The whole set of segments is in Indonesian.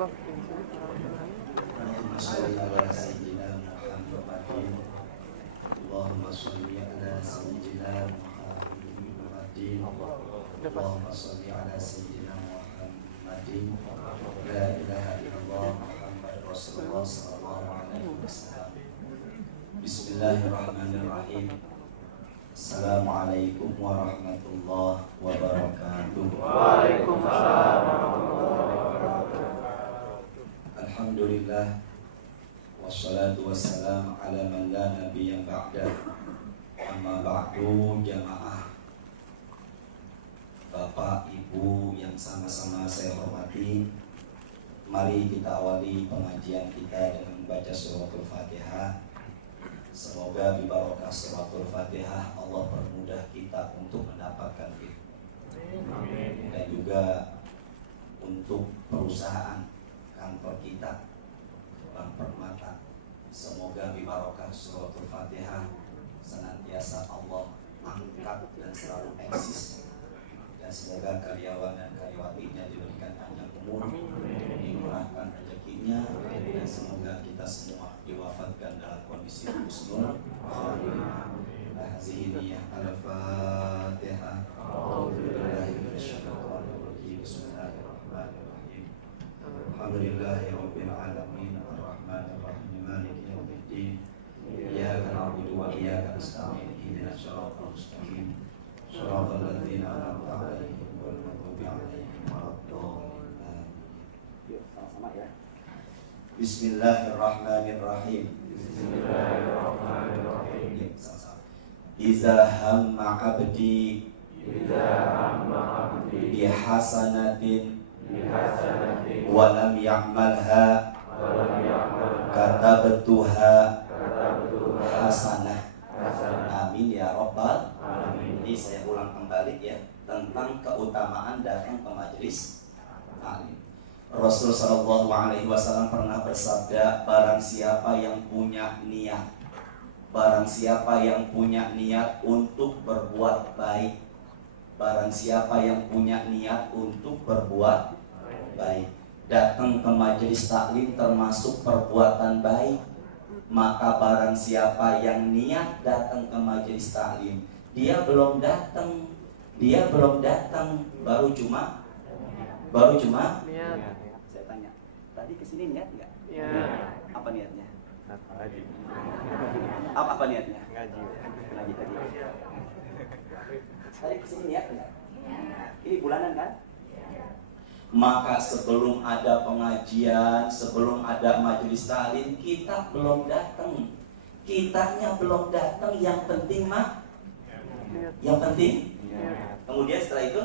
Allahumma sholli ala sayyidina Muhammadin. Allahumma sholli ala sayyidina Muhammadin. Allahumma sholli ala sayyidina Muhammadin. La ilaha illallah Muhammad Rasulullah sallallahu alaihi wasallam. Bismillahirrahmanirrahim. Assalamualaikum warahmatullahi wabarakatuh. Waalaikumsalam warahmatullahi wabarakatuh. Alhamdulillah wassalatu wassalamu ala man la nabiyya ba'da. Amma ba'du, jamaah Bapak Ibu yang sama-sama saya hormati, mari kita awali pengajian kita dengan membaca suratul Fatihah. Semoga di barokah suratul Fatihah Allah permudah kita untuk mendapatkan itu. Dan juga untuk perusahaan kantor kita Bank Permata, semoga di barokah suratul Fatihah senantiasa Allah angkat dan selalu eksis. Dan semoga karyawan dan karyawatinya diberikan panjang umur, dimurahkan rezekinya, dan semoga kita semua diwafatkan dalam kondisi husnul khatimah. Hazihiyah al-Fatihah. Bismillahirrahmanirrahim. Alhamdulillahirabbil alamin arrahmanir rahim maliki yaumiddin. Iyyaka na'budu wa iyyaka nasta'in ihdinas siratal mustaqim. Shiratal ladzina an'amta 'alaihim ghairil maghdubi 'alaihim waladdallin. Sama-sama ya. Bismillahirrahmanirrahim. Bismillahirrahmanirrahim. Iza hamma 'abdi bi hasanatin wa lam ya'malha katabtuha hasanah. Amin ya rabbal alamin. Ini saya ulang kembali ya, tentang keutamaan datang ke majelis taklim. Rasul sallallahu alaihi wasallam pernah bersabda, barang siapa yang punya niat, barang siapa yang punya niat untuk berbuat baik, barang siapa yang punya niat untuk berbuat baik, datang ke majelis taklim termasuk perbuatan baik. Maka barang siapa yang niat datang ke majelis taklim, dia belum datang, baru cuma niat. Saya tanya, tadi kesini niat nggak? Ya. Apa niatnya? Ngaji. Apa niatnya? Ngaji tadi. Tadi kesini niat nggak? Ini bulanan kan? Maka sebelum ada pengajian, sebelum ada majelis taklim, kita belum datang. Kitanya belum datang, yang penting mah, yang penting. Kemudian setelah itu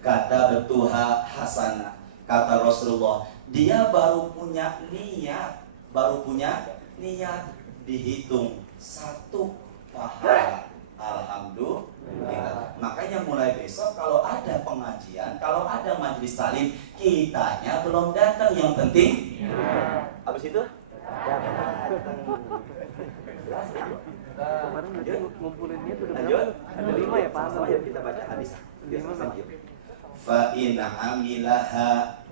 kata betuha hasanah, kata Rasulullah, dia baru punya niat, dihitung satu pahala. Alhamdulillah. Makanya mulai besok kalau ada pengajian, kalau ada majelis taklim, kitanya belum datang, yang penting. Habis itu? Kemarin ngumpulinnya tuh lanjut. ada 5 ya Pak? Ayo kita baca hadis. Fa in amilaha.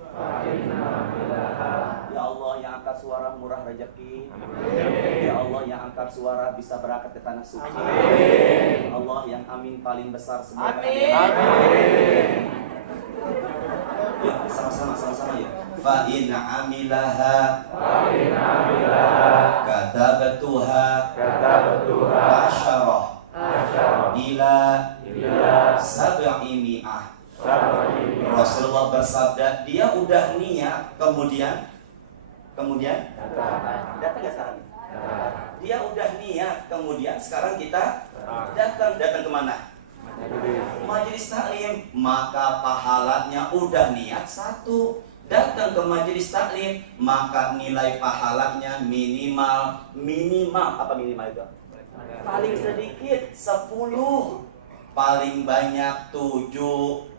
Ya Allah yang angkat suara murah rezeki. Ya Allah yang angkat suara bisa berangkat ke tanah suci. Ya Allah yang amin paling besar semua. Amin. Ya, sama-sama ya. Fa in amilaha. Katabtuha asyarah ila sab'i mi'ah. Rasulullah bersabda, dia udah niat, kemudian datang nggak sekarang? Dia udah niat, kemudian sekarang kita datang kemana? Majelis taklim. Maka pahalanya udah niat satu, datang ke majelis taklim, maka nilai pahalanya minimal apa minimal itu? Paling sedikit 10, paling banyak 700.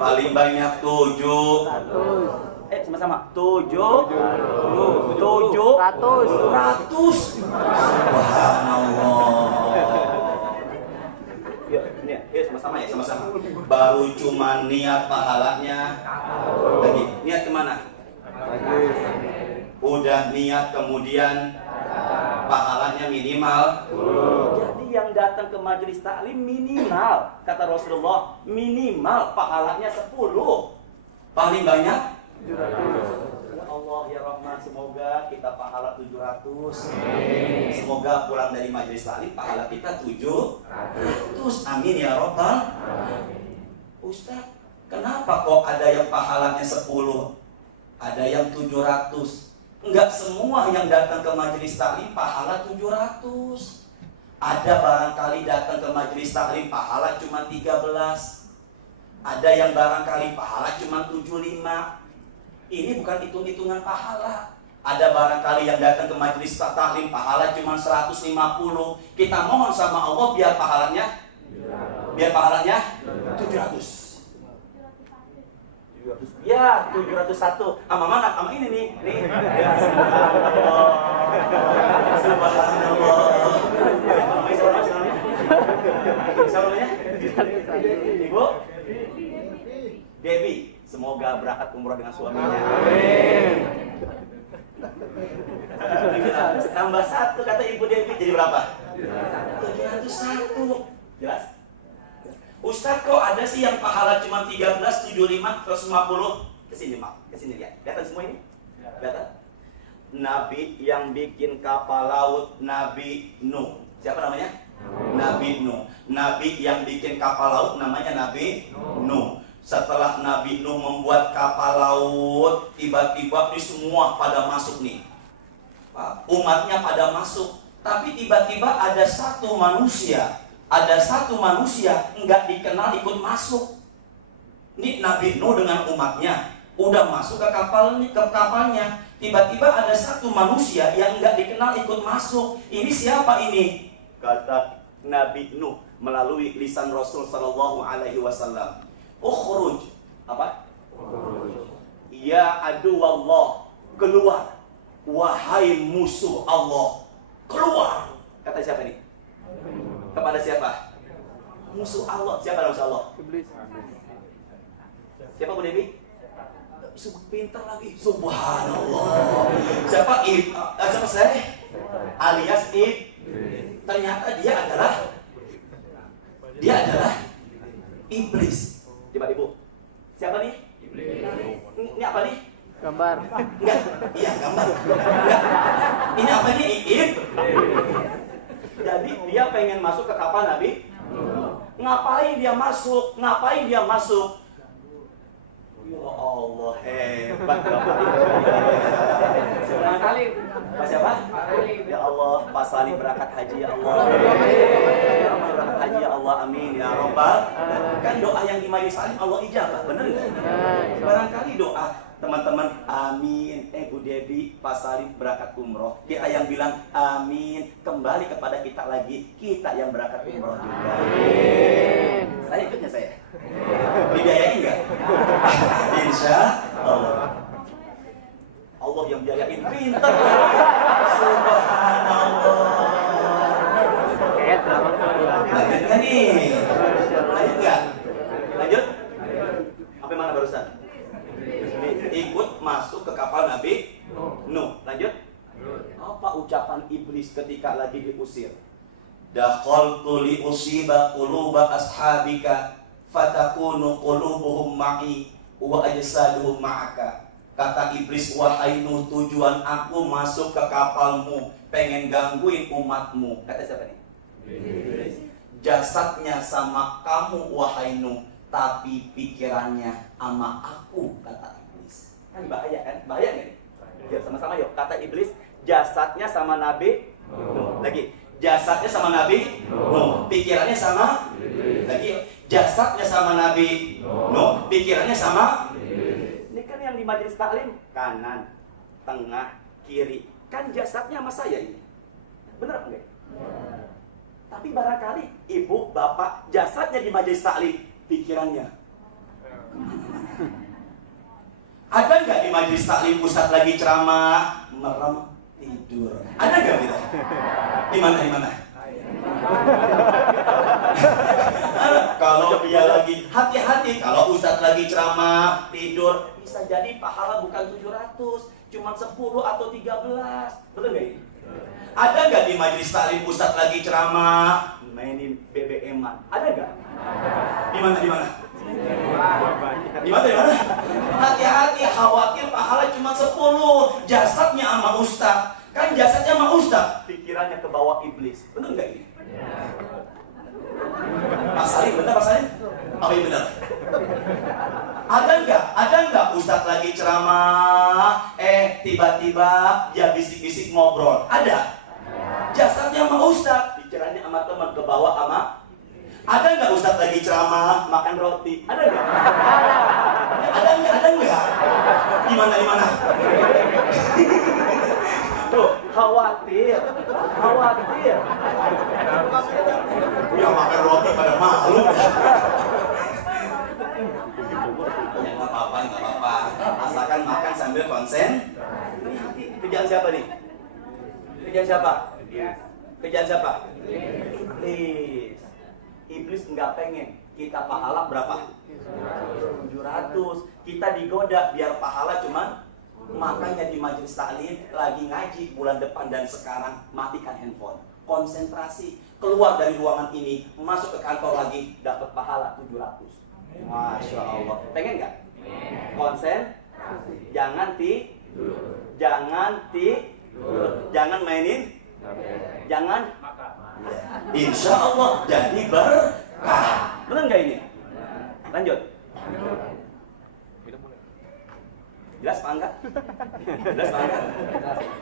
Paling banyak 700. Sama-sama 700. Subhanallah. Yuk sama-sama ya, sama-sama. Baru cuma niat pahalanya. Lagi, niat kemana? Udah niat kemudian pahalanya minimal. Jadi yang datang ke majelis taklim minimal, kata Rasulullah, minimal pahalanya 10. Paling banyak 700. Ya Allah ya Rahman, semoga kita pahala 700. Semoga pulang dari majelis taklim pahala kita 700. Amin ya Rabbal. Ustaz, kenapa kok ada yang pahalanya 10, ada yang 700? Enggak semua yang datang ke majelis taklim pahala 700. Ada barangkali datang ke majelis taklim pahala cuma 13. Ada yang barangkali pahala cuma 75. Ini bukan hitung-hitungan pahala. Ada barangkali yang datang ke majelis taklim pahala cuma 150. Kita mohon sama Allah biar pahalanya 700. Ya, 701. Sama mana? Sama ini nih. Ya, subhanallah. Subhanallah. Siapa namanya? Ibu? Debbie. Semoga berangkat umroh dengan suaminya. Amin. Tambah 1 kata Ibu Debbie jadi berapa? 701. Jelas? Ustaz, kok ada sih yang pahala cuma 13, 75, 150? Kesini Mak, kesini lihat. Lihat semua ini? Lihat. Nabi yang bikin kapal laut, Nabi Nuh. Siapa namanya? Nabi Nuh. Nabi yang bikin kapal laut namanya Nabi Nuh. Setelah Nabi Nuh membuat kapal laut, tiba-tiba ini semua pada masuk nih. Umatnya pada masuk. Tapi tiba-tiba ada satu manusia nggak dikenal ikut masuk. Ini Nabi Nuh dengan umatnya udah masuk ke kapalnya. Tiba-tiba ada satu manusia yang nggak dikenal ikut masuk. Ini siapa ini? Kata Nabi Nuh melalui lisan Rasul Sallallahu Alaihi Wasallam. Ukhruj. Apa? Ya adu Allah, keluar. Wahai musuh Allah, keluar. Kata siapa ini? Kepada siapa? Musuh Allah. Siapa musuh Allah? Iblis. Siapa Bu Dewi? Pintar lagi. Subhanallah. Siapa siapa saya? Alias ternyata dia adalah iblis. Coba Ibu. Siapa nih? Iblis. Ini apa nih? Gambar. Enggak. Iya, gambar. Enggak. Ini apa nih? Jadi dia pengen masuk ke kapal Nabi. Ngapain dia masuk? Ya Allah, hebat Bapak. Sekali. Pak siapa? Ya Allah, Pak Salim berangkat haji ya Allah. Berangkat haji ya Allah, amin ya Rabbal. Kan doa yang di majelis salim Allah ijabah, benar enggak? Barangkali doa teman-teman amin, Bu Debbie, Pak Salim berangkat umroh. Kita yang bilang amin, kembali kepada kita lagi, kita yang berangkat umroh juga. Amin. Saya ikutnya saya. Dibiayain enggak? Insya Allah. Allah yang biayain, pintar. Subhanallah. Lanjut kan nih? Lanjut nggak? Lanjut? Sampai mana barusan? Ikut masuk ke kapal Nabi Nuh. Lanjut? Apa ucapan iblis ketika lagi diusir? Dakhaltu li usiba quluba ashabika fatakunu qulubuhum ma'i wa ajsaduhum ma'aka. Kata iblis, wahai Nuh, tujuan aku masuk ke kapalmu pengen gangguin umatmu. Kata siapa nih? Iblis. Jasadnya sama kamu wahai Nuh, tapi pikirannya sama aku, kata iblis. Kan bahaya kan? Bahaya nggak nih? Ya, sama-sama yuk. Kata iblis, jasadnya sama Nabi Nuh. Lagi, jasadnya sama Nabi Nuh, pikirannya sama lagi, jasadnya sama Nabi Nuh, pikirannya sama. Ini kan yang di majelis taklim, kanan, tengah, kiri, kan jasadnya sama saya ini. Bener enggak? Tapi barangkali ibu, bapak, jasadnya di majelis taklim, pikirannya. Ada nggak di majelis taklim Ustaz lagi ceramah merem tidur? Ada nggak gitu? Di mana? hati-hati kalau Ustadz lagi ceramah, tidur, bisa jadi pahala bukan 700, cuma 10 atau 13. Betul nggak ini? Ada nggak di majelis taklim Ustadz lagi ceramah mainin BBM-an? Ada nggak? Di mana? Di mana? Di mana? Hati-hati, khawatir pahala cuma 10, jasadnya sama Ustadz. Kan jasadnya sama Ustadz, pikirannya ke bawah iblis. Betul nggak ini? Pak Salim, benar Pak Salim? Oh iya benar. Ada nggak Ustadz lagi ceramah, tiba-tiba dia bisik-bisik ngobrol? Ada. Jasadnya sama Ustadz, pikirannya sama teman, ke bawah sama. Ada nggak Ustadz lagi ceramah makan roti? Ada nggak? Ada nggak? Di mana? Tuh, khawatir. Ya makan roti pada malu. Ya nggak apa-apa. Asalkan makan sambil konsen. Kerjaan siapa nih? Kerjaan siapa? Iblis nggak pengen kita pahala berapa? 700. Kita digoda biar pahala cuman. Makanya di majelis taklim lagi ngaji bulan depan dan sekarang matikan handphone, konsentrasi, keluar dari ruangan ini, masuk ke kantor lagi, dapat pahala 700. Masya Allah. Pengen nggak? Konsen, jangan jangan mainin, jangan. Insya Allah jadi berkah. Benar nggak ini? Lanjut. Jelas Pak Angga?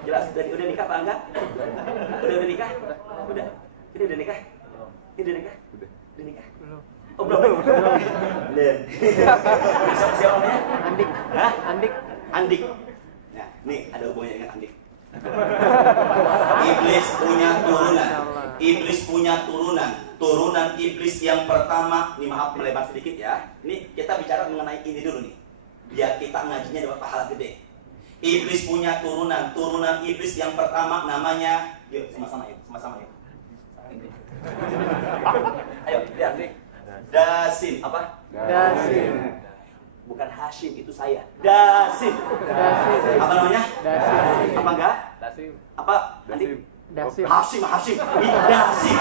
Jelas. Udah nikah Pak Angga? Udah nikah? Udah. Ini udah nikah? Udah nikah? Oh belum. Siapa namanya? Andik. Hah? Andik. Nah, nih ada hubungannya dengan Andik. Iblis punya turunan iblis yang pertama. Ini maaf melebar sedikit ya. Ini kita bicara mengenai ini dulu nih, biar kita ngajinya dapat pahala gede. Iblis punya turunan iblis yang pertama namanya, yuk sama-sama yuk. Ayo lihat nih. Dasim apa? Dasim. Bukan Hashim, itu saya. Dasim. Apa namanya? Dasim. Apa enggak? Dasim. Apa? Nanti Dasim. Hashim. Itu Dasim.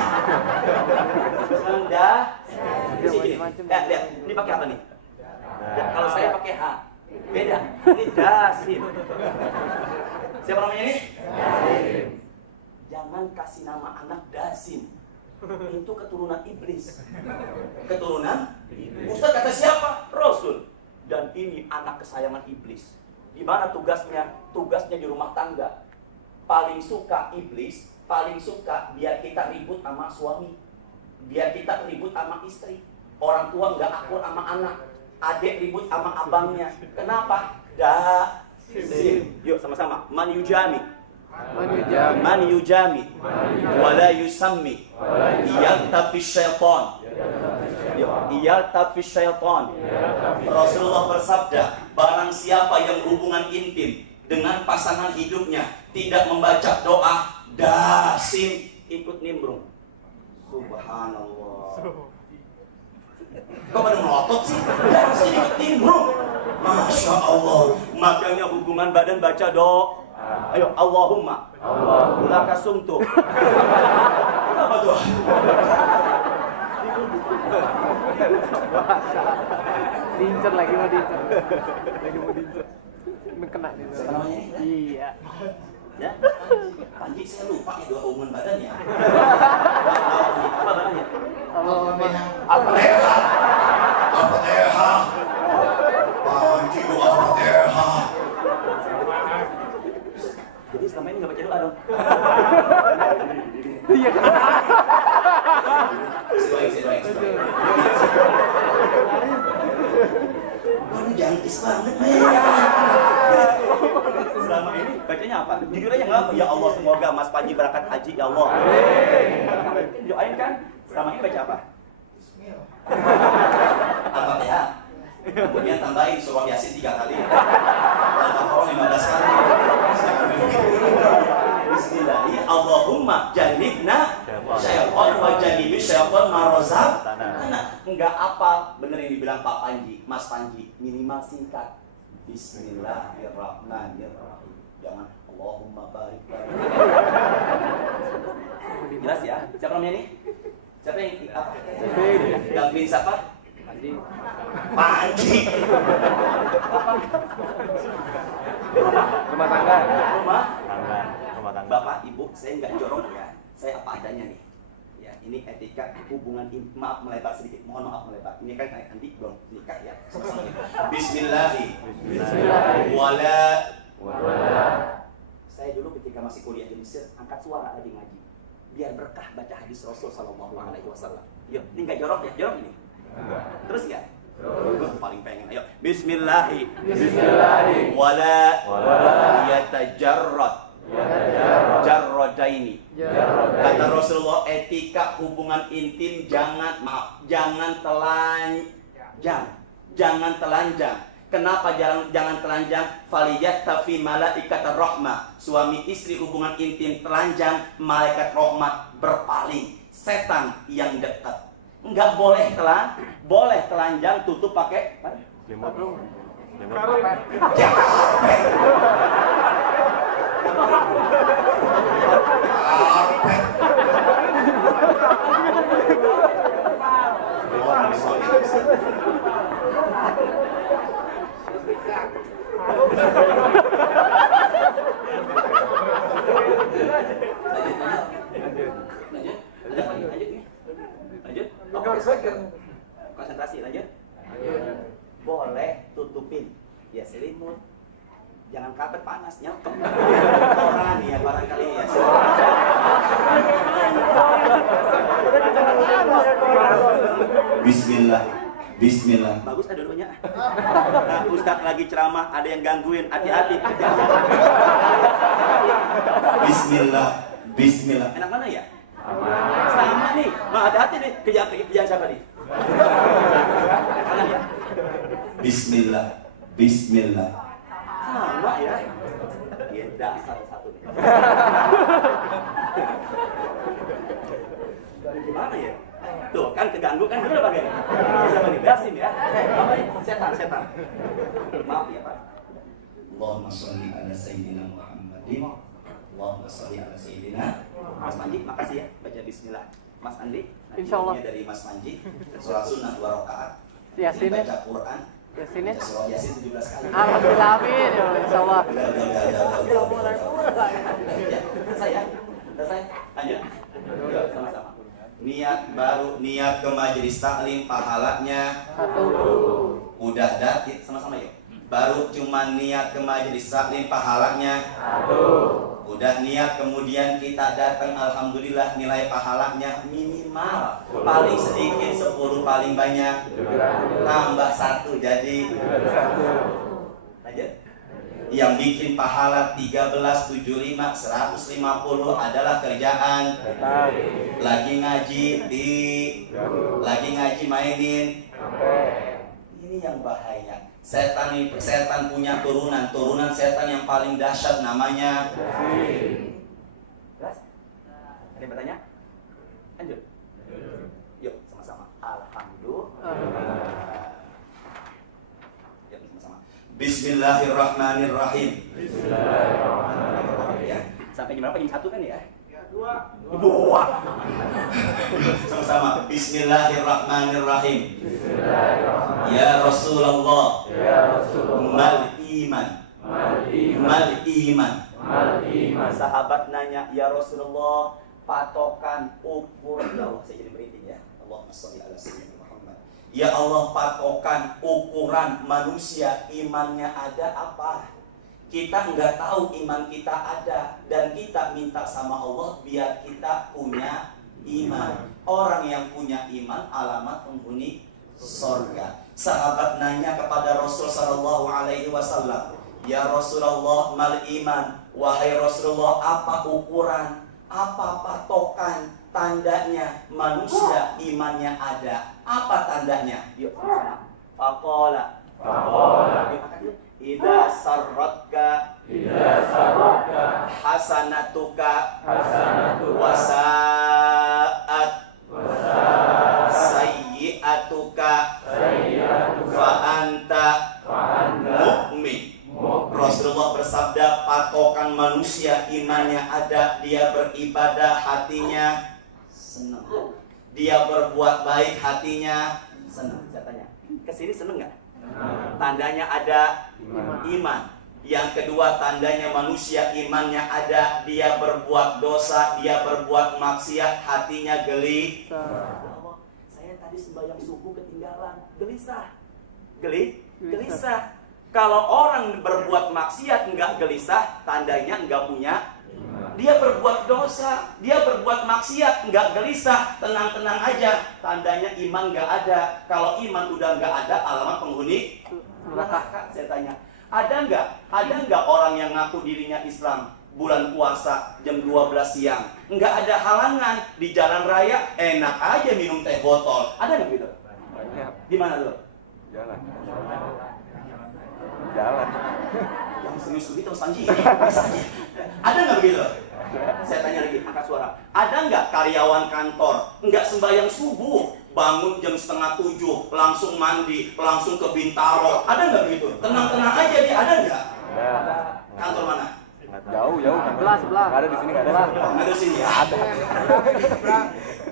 Dasim. Lihat, ini pakai apa nih? Kalau saya pakai H, beda. Ini Dasim. Siapa namanya ini? Dasim. Jangan kasih nama anak Dasim. Itu keturunan iblis. Ustaz kata siapa? Rasul. Dan ini anak kesayangan iblis. Di mana tugasnya? Tugasnya di rumah tangga. Paling suka iblis, paling suka biar kita ribut sama suami, biar kita ribut sama istri. Orang tua nggak akur sama anak, adik ribut sama abangnya. Kenapa? Dasim. Yuk sama-sama. Man yujami. Wala yusammi. Yaltafi syaitan. Yaltafi syaitan. Rasulullah bersabda, barang siapa yang hubungan intim dengan pasangan hidupnya tidak membaca doa dasim, ikut nimbrung. Subhanallah. Kok pada melotot sih? Dasim ikut nimbrung. Masya Allah. Makanya hubungan badan baca doa. Ayo, Allahumma laka sumtu. Kenapa tuh? Diincer lagi mau diincer. Kena nih. Siapa namanya? Iya. Ya? Panji saya lupa ya doa hubungan badan ya. Apa badannya? Al-Fatihah. Al-Fatihah. Panji doa Al-Fatihah. Jadi selama ini nggak baca doa dong? Iya. Sesuai. Wah, ini jangkis banget, men. Selama ini bacanya apa? Jujur aja nggak apa? Ya Allah, semoga Mas Panji berangkat haji, ya Allah. Doain kan? Selama ini baca apa? Al-Fatihah. Kemudian tambahin surah Yasin 3 kali. Al-Baqarah 15 kali. Bismillah. Allahumma jannibna syaitan wa jannibi syaitan ma razaqtana. Enggak apa, bener yang dibilang Pak Panji, Mas Panji, minimal singkat. Bismillahirrahmanirrahim. Jangan Allahumma barik barik. Jelas ya? Siapa namanya nih? Siapa yang apa? Gangguin siapa? Panji. Panji. Apa? Rumah tangga. Rumah tangga. Bapak, Ibu, saya nggak jorok ya. Saya apa adanya nih. Ya, ini etika hubungan maaf melebar sedikit. Mohon maaf melebar. Ini kan nanti belum nikah ya. Bismillahirrahmanirrahim. Wala. Saya dulu ketika masih kuliah di Mesir angkat suara lagi ngaji. Biar berkah baca hadis Rasul sallallahu alaihi wasallam. Yuk, ini nggak jorok ya? Jorok ini. Terus ya? Paling pengen. Ayo. Bismillahirrahmanirrahim. Wala yatajarrad. Jarradaini. Kata Rasulullah, etika hubungan intim jangan telanjang. Jangan telanjang. Kenapa jangan telanjang? Faliyat tafi malaikat rahmah. Suami istri hubungan intim telanjang, malaikat rahmat berpaling. Setan yang dekat. Enggak boleh boleh telanjang, tutup pakai Karpet. Konsentrasi, lanjut. Boleh tutupin ya selimut, jangan karpet panas nyelkem orang ya barangkali ya. Bismillah. Bagus ada dulunya. Nah, Ustadz lagi ceramah, ada yang gangguin, hati-hati. Bismillah. Enak mana ya? Sama nih. Nah, hati-hati nih. Kerjaan siapa nih? Kanan ya? Bismillah. Sama ya? Ya dasar satu nih. Gimana ya? Tuh kan keganggu kan dulu pakai. Siapa nih? Basim ya? Apa nih? Setan. Maaf ya Pak. Allahumma sholli ala sayyidina Muhammadin. Allahumma sholli ala sayyidina. Mas Panji, makasih ya baca bismillah. Mas Andi, Insyaallah. dari Mas Panji, sholat sunnah 2 rakaat. Yasin ya. Baca Quran. Yasin ya. Baca surah Yasin 17 kali. Alhamdulillah amin ya insyaallah. Saya. Lanjut. Sama-sama. Niat ke majelis taklim pahalanya 1. udah datit sama-sama yuk. Baru cuma niat ke majelis taklim pahalanya 1. Udah niat kemudian kita datang, alhamdulillah nilai pahalanya minimal paling sedikit 10, paling banyak tambah 1 jadi 1. Lanjut. Yang bikin pahala 13, 75, 150 adalah kerjaan. Lagi ngaji mainin. Ini yang bahaya. Setan punya turunan setan yang paling dahsyat namanya. Jelas? Ada yang bertanya? Lanjut. Yuk sama-sama. Alhamdulillah. Yuk sama-sama. Bismillahirrahmanirrahim. Ya. Sampai jam berapa? Jam 1 kan ya? 2. Sama-sama. Bismillahirrahmanirrahim. Ya Rasulullah. Mal iman. Sahabat nanya, ya Rasulullah, patokan ukur. Ya Allah, saya jadi merinding ya. Allahumma sholli ala sayyidina Muhammad. Ya Allah, patokan ukuran manusia imannya ada apa? Kita nggak tahu iman kita ada, dan kita minta sama Allah biar kita punya iman. Orang yang punya iman alamat penghuni surga. Sahabat nanya kepada Rasul sallallahu alaihi wasallam, ya Rasulullah, mal iman. Wahai Rasulullah, apa ukuran, apa patokan, tandanya manusia imannya ada? Apa tandanya? Yuk sama-sama. Faqala. Idza sarratka hasanatuka wasa'at sayyi'atuka fa anta mu'min. Rasulullah bersabda, patokan manusia imannya ada, dia beribadah hatinya senang, dia berbuat baik hatinya senang. Saya tanya, kesini senang nggak? Tandanya ada iman. Yang kedua, tandanya manusia imannya ada, dia berbuat dosa, dia berbuat maksiat, hatinya gelisah. Saya tadi sembahyang subuh ketinggalan, gelisah. Gelisah. Kalau orang berbuat maksiat nggak gelisah, tandanya nggak punya. Dia berbuat dosa, dia berbuat maksiat nggak gelisah, tenang-tenang aja, tandanya iman nggak ada. Kalau iman udah nggak ada, alamat penghuni neraka. Saya tanya, ada nggak orang yang ngaku dirinya Islam, bulan puasa jam 12 siang, nggak ada halangan di jalan raya, enak aja minum teh botol, ada nggak gitu? Di mana tuh? Jalan. Yang serius begitu Sanji. Ada nggak begitu? Saya tanya lagi, angkat suara. Ada nggak karyawan kantor nggak sembahyang subuh, bangun jam 6:30, langsung mandi, langsung ke Bintaro? Ada nggak begitu? Tenang-tenang aja dia, ada nggak? Kantor mana? Jauh. Sebelah. Nggak ada di sini, nggak ada. Nggak ada di sini. Ada.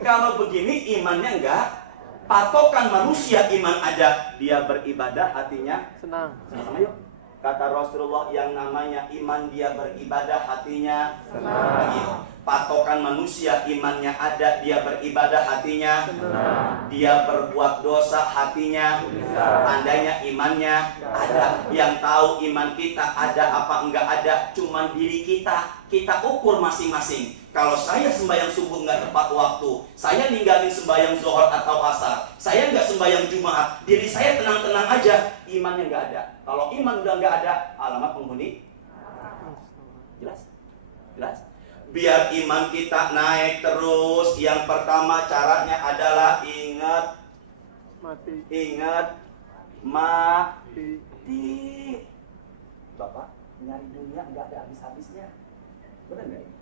Kalau begini imannya enggak. Patokan manusia iman ada, dia beribadah hatinya Senang. Sama yuk. Kata Rasulullah, yang namanya iman dia beribadah hatinya senang. Lagi. Patokan manusia imannya ada, dia beribadah hatinya senang. Dia berbuat dosa hatinya tandanya imannya ada. Yang tahu iman kita ada apa enggak ada cuman diri kita. Kita ukur masing-masing. Kalau saya sembahyang subuh nggak tepat waktu, saya ninggalin sembahyang zuhur atau asar, saya nggak sembahyang Jumat, diri saya tenang-tenang aja, imannya nggak ada. Kalau iman udah nggak ada, alamat penghuni. Jelas? Biar iman kita naik terus, yang pertama caranya adalah ingat mati. Bapak, nyari dunia nggak ada habis-habisnya. Benar nggak ini?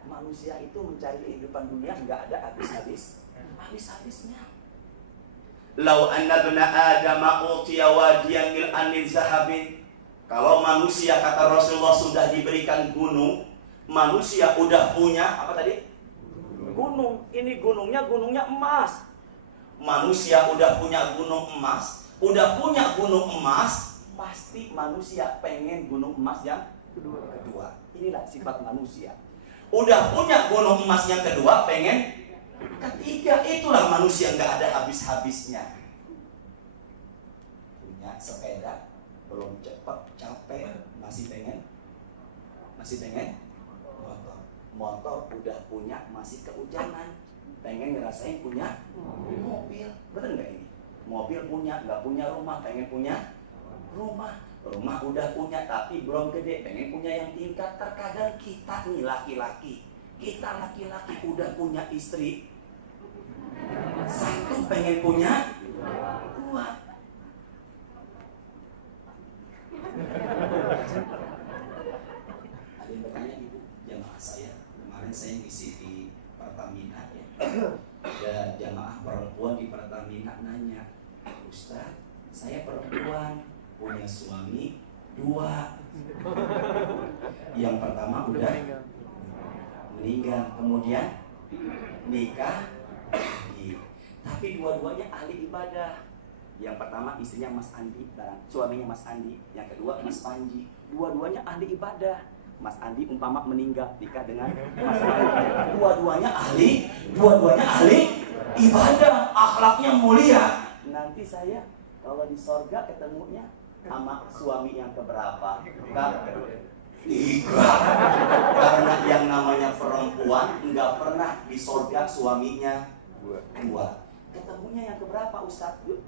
Manusia itu mencari kehidupan dunia nggak ada habis-habisnya. Lau anna bna adama utiya wadiyan min anil zahabin. Kalau manusia, kata Rasulullah, sudah diberikan gunung, manusia udah punya apa tadi? Gunung. Ini gunungnya emas. Manusia udah punya gunung emas, pasti manusia pengen gunung emas yang kedua. Inilah sifat manusia. Udah punya gunung emas yang kedua, pengen ketiga. Itulah manusia nggak ada habis-habisnya. Punya sepeda, belum cepat, capek, masih pengen motor udah punya, masih kehujanan, pengen ngerasain punya mobil. Betul nggak ini? Mobil punya, nggak punya rumah, pengen punya rumah udah punya tapi belum gede, pengen punya yang tingkat. Terkadang kita nih laki-laki udah punya istri satu, pengen punya dua. Ada yang bertanya, ibu, jamaah saya kemarin saya ngisi di Pertamina ya. Ada jamaah perempuan di Pertamina nanya, Ustaz, saya perempuan punya suami 2. Yang pertama udah meninggal, kemudian nikah lagi. Tapi dua-duanya ahli ibadah. Yang pertama istrinya Mas Andi, suaminya Mas Andi. Yang kedua Mas Panji. Dua-duanya ahli ibadah. Mas Andi umpama meninggal, nikah dengan Mas Panji. Dua-duanya ahli ibadah, akhlaknya mulia. Nanti saya kalau di sorga ketemunya sama suami yang keberapa? Tiga. Karena yang namanya perempuan nggak pernah di sorga suaminya 2. Ketemunya yang keberapa, Ustaz? Yuk,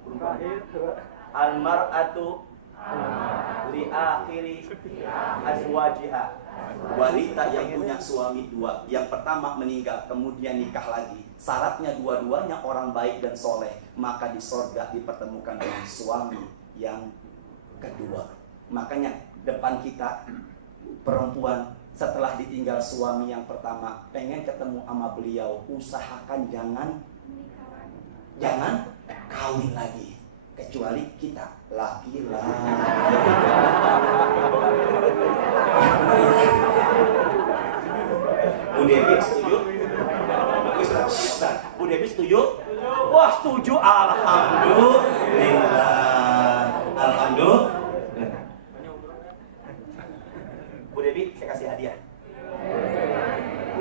almar'atu li akhiri azwajiha. Wanita yang punya suami 2, yang pertama meninggal, kemudian nikah lagi. Syaratnya dua-duanya orang baik dan soleh, maka di sorga dipertemukan dengan suami yang kedua. Makanya depan kita perempuan setelah ditinggal suami yang pertama pengen ketemu sama beliau, usahakan jangan kawin lagi, kecuali kita laki-laki. Bu Devi setuju? Bu Devi setuju? Wah setuju, alhamdulillah. Alhamdulillah. Bu Devi, saya kasih hadiah.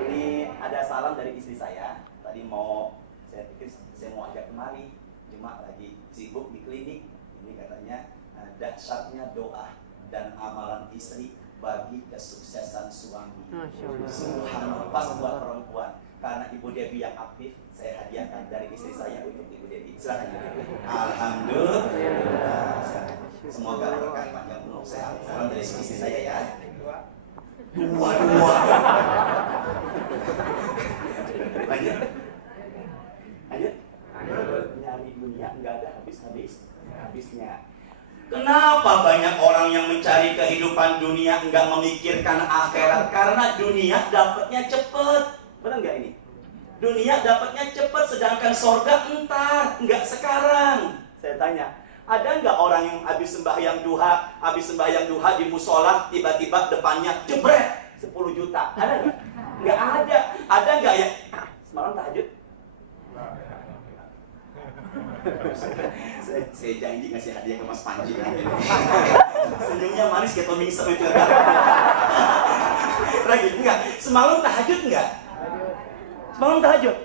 Ini ada salam dari istri saya. Tadi saya pikir saya mau ajak kemari, cuma lagi sibuk di klinik. Ini katanya dahsyatnya doa dan amalan istri bagi kesuksesan suami. Subhanallah, pas buat perempuan. Karena Ibu Devi yang aktif, saya hadiahkan dari istri saya untuk Ibu Devi. Silakan Ibu Devi. Alhamdulillah. Semoga berkah panjang umur sehat. Salam dari istri saya ya. Dua. Lanjut. Nyari dunia nggak ada habisnya. Kenapa banyak orang yang mencari kehidupan dunia nggak memikirkan akhirat? Karena dunia dapatnya cepet. Benar nggak ini? Dunia dapatnya cepet, sedangkan sorga entar, nggak sekarang. Saya tanya, ada nggak orang yang habis sembahyang duha di musola, tiba-tiba depannya jebret 10 juta? Ada nggak? Nggak ada. Ada nggak ya? Semalam tahajud? Saya janji ngasih hadiah ke Mas Panji. Senyumnya manis kayak Tommy Sep itu. Lagi enggak? Semalam tahajud enggak? Semalam tahajud?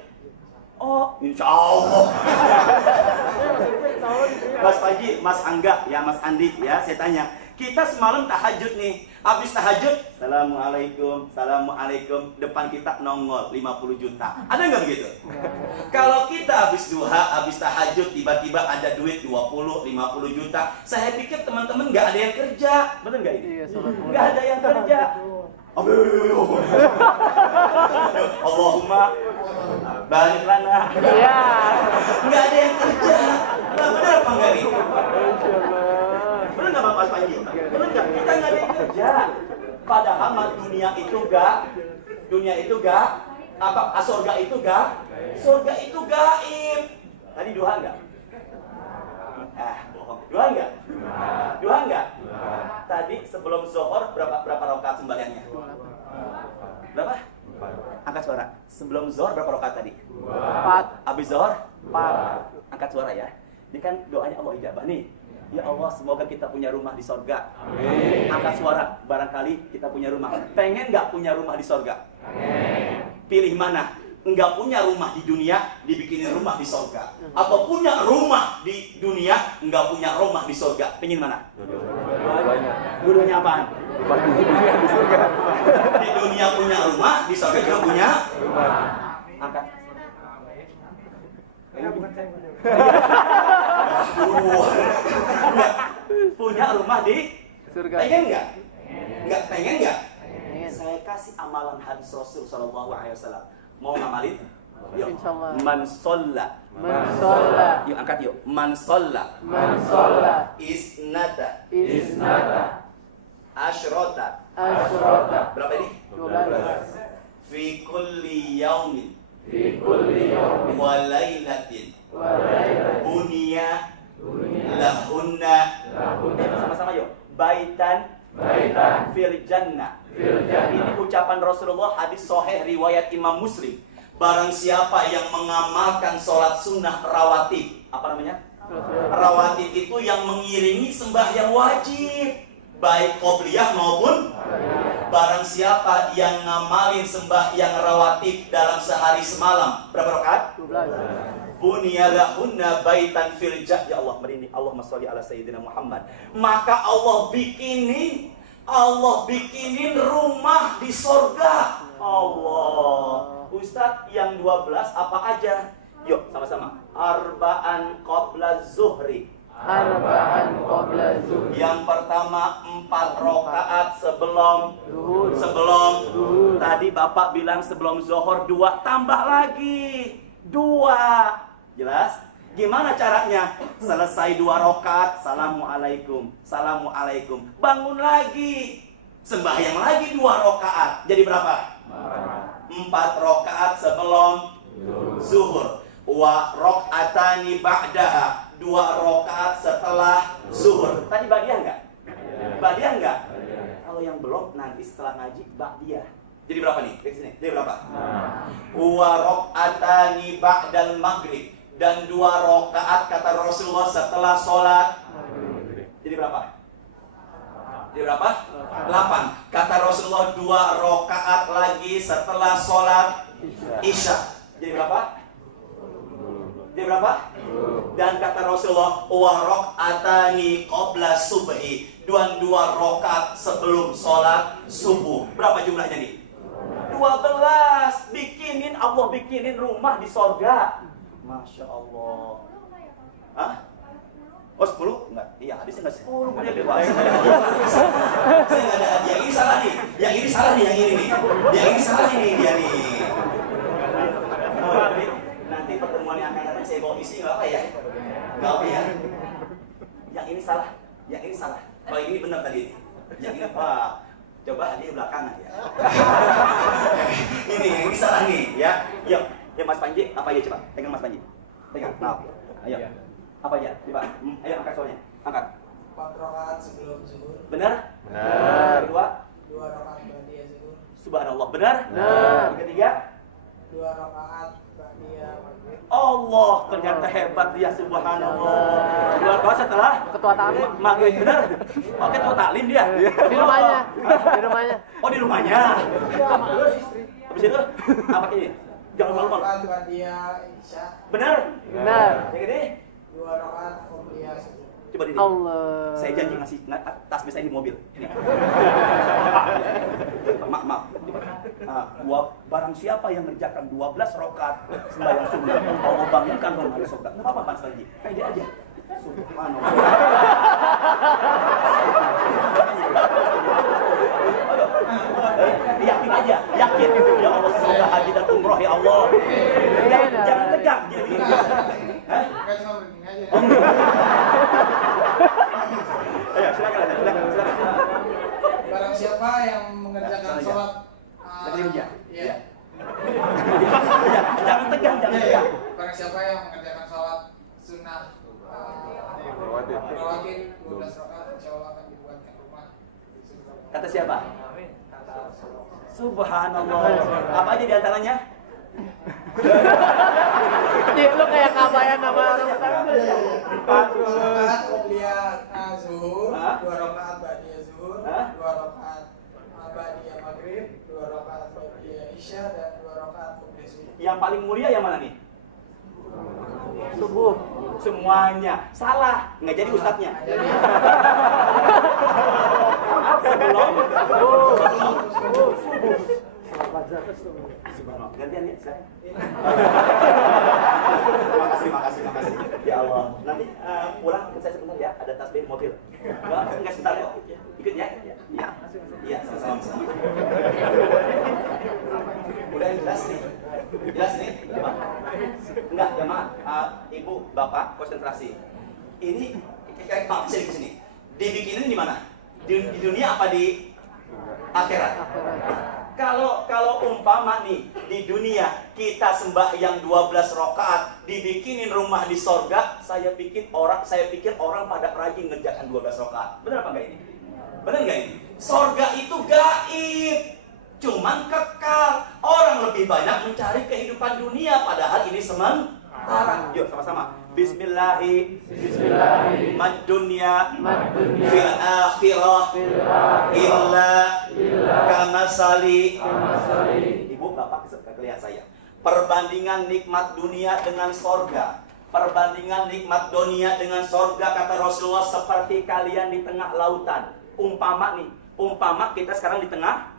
Oh, insya Allah. Mas Panji, Mas Angga, ya Mas Andi, ya saya tanya. Kita semalam tahajud nih. Habis tahajud, Assalamualaikum, Assalamualaikum. Depan kita nongol 50 juta. Ada nggak begitu? Kalau kita habis duha, habis tahajud, tiba-tiba ada duit 20-50 juta. Saya pikir teman-teman nggak ada yang kerja. Bener nggak ini? Nggak ada yang kerja. Allahumma balik lana. Nggak ada yang kerja. Nah, benar apa nggak ini? Benar nggak Mas Panji? Benar nggak? Kita nggak ada yang kerja. Padahal dunia itu gak apa? Surga itu gaib. Tadi duha nggak? Bohong. Duha nggak? Tadi sebelum zuhur berapa rakaat sembahyangnya? Berapa? Angkat suara. Sebelum zuhur berapa rakaat tadi? 4. Habis zuhur? 4. Angkat suara ya. Ini kan doanya Allah ijabah nih. Ya Allah, semoga kita punya rumah di sorga. Amin. Angkat suara, barangkali kita punya rumah. Pengen nggak punya rumah di sorga? Amin. Pilih mana? Nggak punya rumah di dunia, dibikinin rumah di sorga. Atau punya rumah di dunia, nggak punya rumah di sorga. Pengen mana? Dua-duanya apaan? Di dunia di surga. Di dunia punya rumah, di sorga juga punya rumah. Angkat. Punya rumah di surga. Pengen nggak? Pengen nggak? Saya kasih amalan hadis Rasul Shallallahu Alaihi Wasallam. Mau ngamalin? Yuk. Man sholla. Yuk angkat yuk. Man sholla. Isnata. Ashrota. Berapa ini? 12. Fi kulli yaumin. Walailatin bunia lahunna. Sama-sama yuk. Baitan fil jannah. Ini ucapan Rasulullah, hadis sahih riwayat Imam Muslim. Barang siapa yang mengamalkan sholat sunnah rawatib. Apa namanya? Rawatib itu yang mengiringi sembahyang wajib, baik qobliyah maupun. Barang siapa yang ngamalin sembahyang rawatib dalam sehari semalam, berapa rakaat? 12. Bunyalahunna baitan fil jannah. Ya Allah, merinding. Allahumma sholli ala sayyidina Muhammad. Maka Allah bikinin rumah di sorga. Allah. Ustadz, yang 12 apa aja? Yuk sama-sama. Arba'an qabla zuhri. Yang pertama 4 rakaat sebelum zuhur. Tadi Bapak bilang sebelum zuhur 2, tambah lagi 2. Jelas? Gimana caranya? Selesai 2 rakaat, Assalamualaikum. Bangun lagi. Sembahyang lagi 2 rakaat. Jadi berapa? 4 rakaat sebelum zuhur. Wa rakaatani ba'daha, 2 rakaat setelah zuhur. Tadi badiah enggak? Badiah enggak? Kalau yang belum nanti setelah ngaji ba'diyah. Jadi berapa nih? Di sini. Jadi berapa? Wa rakaatani ba'dal maghrib, dan 2 rakaat kata Rasulullah setelah sholat. Jadi berapa? Jadi berapa? 8. Kata Rasulullah 2 rakaat lagi setelah sholat isya. Jadi berapa? Jadi berapa? Dan kata Rasulullah wa rakaatani qabla subhi, dan 2 rakaat sebelum sholat subuh. Berapa jumlahnya nih? 12. Bikinin, Allah bikinin rumah di sorga. Masya Allah. Hah? Oh 10? Enggak. Iya, hadisnya enggak 10. Dia dewasa. Saya enggak ada. Yang ini salah nih. Yang ini salah nih, yang ini nih. Yang ini salah nih dia nih. Oh, nanti pertemuan yang akan datang saya bawa isi enggak apa ya? Enggak apa ya? Yang ini salah. Yang ini salah. Kalau ini benar tadi. Yang ini apa? Coba dia belakangan ya. Ini salah nih ya. Yuk, ya Mas Panji, apa aja coba? Pegang Mas Panji. Pegang. Nah, ayo. Apa aja? Coba. Ayo angkat soalnya. Angkat. 4 rakaat sebelum zuhur. Benar? Benar. Kedua? 2 rakaat ba'diyah zuhur. Subhanallah. Benar? Benar. Yang ketiga? 2 rakaat ba'diyah maghrib. Allah, ternyata hebat dia, subhanallah. 2 rakaat setelah Ketua taklim. maghrib. Benar? Oh, ketua taklim dia. Di rumahnya. Di rumahnya. Oh, di rumahnya. Terus habis itu apa ini? Jangan 2 malu-malu. rakaat ba'diyah isya. Benar? Benar. Yang ini? 2 rakaat qobliyah zuhur. Coba diri. Allah. Saya janji ngasih tasbih saya di mobil. Ini. Maaf. Barang siapa yang mengerjakan 12 rakaat sembahyang subuh, Allah bangunkan rumah di surga. Enggak apa-apa Mas Panji. Pede aja. Subhanallah. Yakin aja, yakin. Ya Allah, semoga haji dan umroh ya Allah. Jangan tegang. Hah? Enggak cuma begini aja. Ayo, silakan. Barang siapa yang mengerjakan sholat Iya. Jangan tegang. Barang siapa yang mengerjakan sholat sunnah rawatib 12 rakaat, insyaallah akan dibuatkan rumah di surga. Kata siapa? Subhanallah. Apa aja diantaranya? Lu kayak kabayan sama orang tetangga. 2 rakaat qobliyah zuhur, Hah? 2 rakaat ba'diyah zuhur, Hah? 2 rakaat ba'diyah maghrib, 2 rakaat ba'diyah isya, dan 2 rakaat qobliyah subuh. Yang paling mulia yang mana nih? Subuh. Semuanya. Salah. Nggak jadi ustadznya. Sebelum subuh. Gantian ya, silakan. Makasih. Ya Allah. Nanti pulang ikut saya sebentar ya. Ada tasbih di mobil. Enggak sebentar kok. Ikut ya. Iya, sama-sama. Udah jelas nih. Coba. Enggak, jemaah. Ibu, bapak, konsentrasi. Ini kayak Pak sini sini. Dibikinin di mana? Di dunia apa di akhirat? Kalau umpama nih di dunia kita sembahyang 12 rakaat, dibikinin rumah di sorga, saya pikir orang pada rajin ngerjakan 12 rakaat. Benar apa enggak ini? Benar enggak ini? Sorga itu gaib, cuman kekal. Orang lebih banyak mencari kehidupan dunia, padahal ini sementara. Yuk sama-sama. Bismillahi mad dunya fil akhirah illa kamasali. Ibu bapak kelihatan saya. Perbandingan nikmat dunia dengan sorga, perbandingan nikmat dunia dengan sorga, kata Rasulullah, seperti kalian di tengah lautan. Umpama kita sekarang di tengah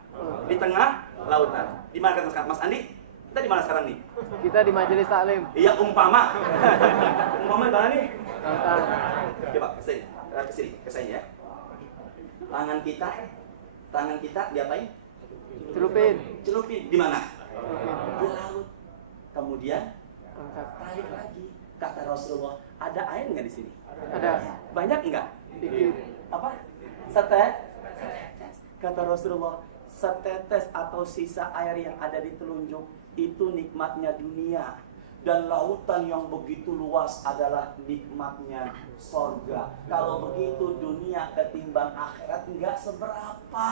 lautan. Di mana kita sekarang, Mas Andi? Kita di mana sekarang nih? Kita di majelis taklim. Iya, umpama di mana nih? Lautan. Coba ke sini ya. Tangan kita diapain? Celupin. Di mana? Di laut. Kemudian tarik lagi. Kata Rasulullah, ada air nggak di sini? Ada. Banyak nggak? Dikit. Apa? Setet. Kata Rasulullah, setetes atau sisa air yang ada di telunjuk itu nikmatnya dunia. Dan lautan yang begitu luas adalah nikmatnya sorga. Kalau begitu dunia ketimbang akhirat nggak seberapa.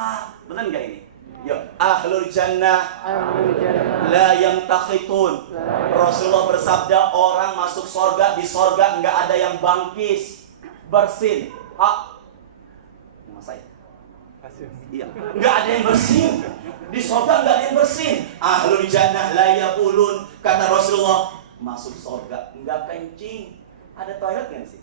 Benar nggak ini? Ya, ahlul jannah la yang takhitun. Rasulullah bersabda, orang masuk sorga, di sorga nggak ada yang bangkis, bersin. Nama saya. Iya, nggak ada yang bersin. Di sorga nggak ada yang bersin. Ahlul jannah la yaqulun. Kata Rasulullah, masuk sorga nggak kencing. Ada toilet nggak sih?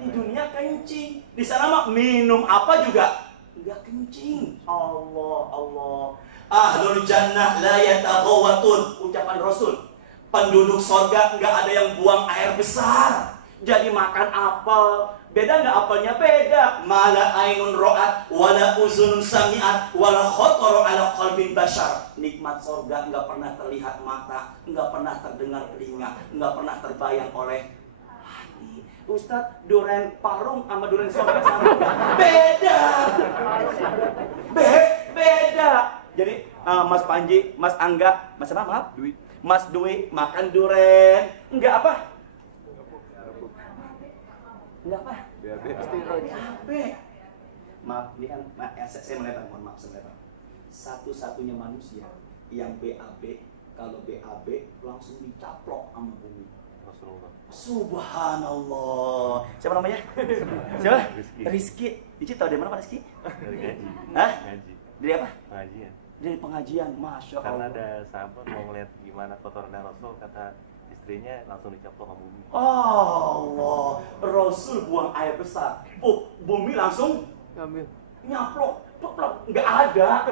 Di dunia kencing. Di sana mah minum apa juga nggak kencing. Allah. Ahlul jannah la yataghawatun. Ucapan Rasul. Penduduk sorga nggak ada yang buang air besar. Jadi makan apel, beda nggak apelnya? Beda. Mala ainun ro'at, wala uzunun sami'at, wala khotoro ala qalbin bashar. Nikmat sorga nggak pernah terlihat mata, nggak pernah terdengar telinga, nggak pernah terbayang oleh hati. Ustadz, duren parung sama duren sorga sama beda. Beda. Jadi Mas Panji, Mas Angga, Mas apa? Maaf? Dwi. Mas Dwi makan duren, nggak apa? Enggak apa? BAB. Maaf, ini kan saya melebar, mohon maaf saya melebar. Satu-satunya manusia yang BAB, kalau BAB langsung dicaplok sama bumi. Rasulullah. Subhanallah. Siapa namanya? Siapa? Rizky. Rizky tahu dari mana Pak Rizky? Dari ngaji. Hah? Ngaji. Dari apa? Pengajian. Dari pengajian, Masya Allah. Karena ada sahabat mau ngeliat gimana kotornya Rasul, kata istrinya langsung dicaplok sama bumi. Allah, Rasul buang air besar, bumi langsung Ngambil. nyaplok, nggak ada.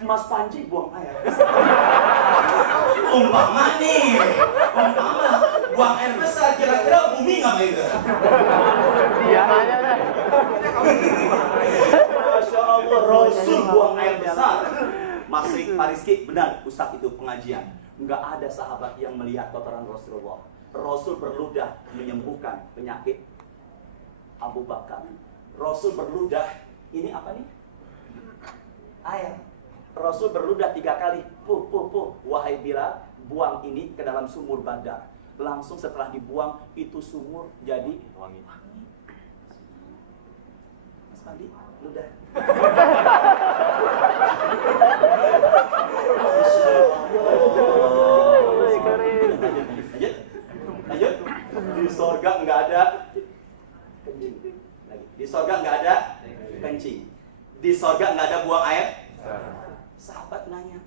Mas Panji buang air besar. Umpama buang air besar, kira-kira bumi ngapain itu? Dia aja dah. Masya Allah, Rasul buang air besar. Mas Rizky, benar, Ustadz itu pengajian. Nggak ada sahabat yang melihat kotoran Rasulullah. Rasul berludah menyembuhkan penyakit Abu Bakar. Rasul berludah, ini apa nih? Air. Rasul berludah 3 kali. Wahai Bilal, buang ini ke dalam sumur Badar. Langsung setelah dibuang, itu sumur jadi wangi. Mas Pandi, ludah. Lanjut. Di sorga nggak ada kencing. Di sorga nggak ada kencing. Di sorga nggak ada buang air. Sahabat nanya,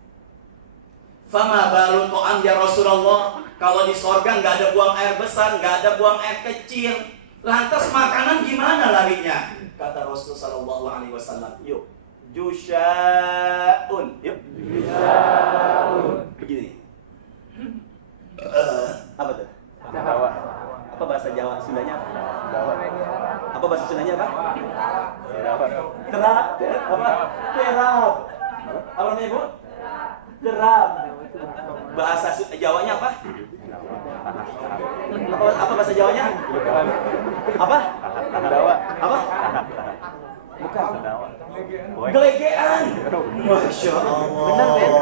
fama baru to'am ya Rasulullah. Kalau di sorga nggak ada buang air besar, nggak ada buang air kecil, lantas makanan gimana larinya? Kata Rasul sallallahu alaihi wasallam, yuk, jusyaun, yuk, begini. Apa tuh? Jawa. Apa bahasa Jawa? Sundanya apa? Jawa. Apa bahasa Sundanya apa? Jawa. Terap. Apa namanya Bu? Terap. Bahasa Jawanya apa? Apa bahasa Jawanya? Apa? Jawa. Apa? Bukan. Jawa. Gelegean. Masya Allah. Benar, Ben.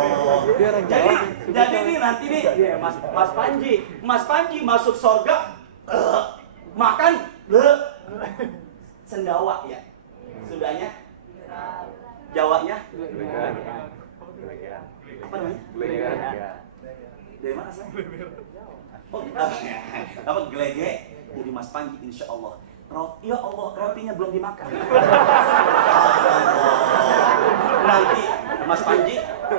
Dia orang Jawa. Jadi nih nanti nih Mas Panji masuk surga, makan sendawa ya. Sudahnya Jawanya Gelegean. apa namanya? Gelegean. Dari mana saya? Oh, apa gelege? Jadi Mas Panji insya Allah. Ya Allah, rotinya belum dimakan. Nanti Mas Panji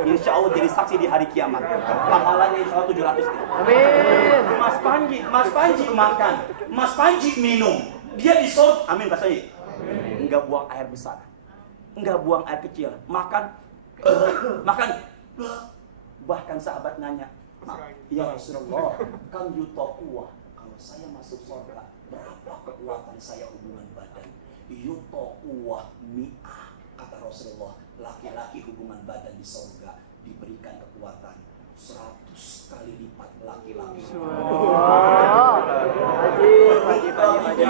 insya Allah jadi saksi di hari kiamat. Pahalanya insya Allah 700. Amin. Mas Panji makan, Mas Panji minum. Dia di surga. Amin Mas Panji. Enggak buang air besar, enggak buang air kecil. Makan. Bahkan sahabat nanya, ya Rasulullah, kan yutokuah. Kalau saya masuk surga, berapa kekuatan saya hubungan badan? Yutokuah mi'ah. Kata Rasulullah, laki-laki hubungan badan di surga diberikan kekuatan 100 kali lipat laki-laki. Haji.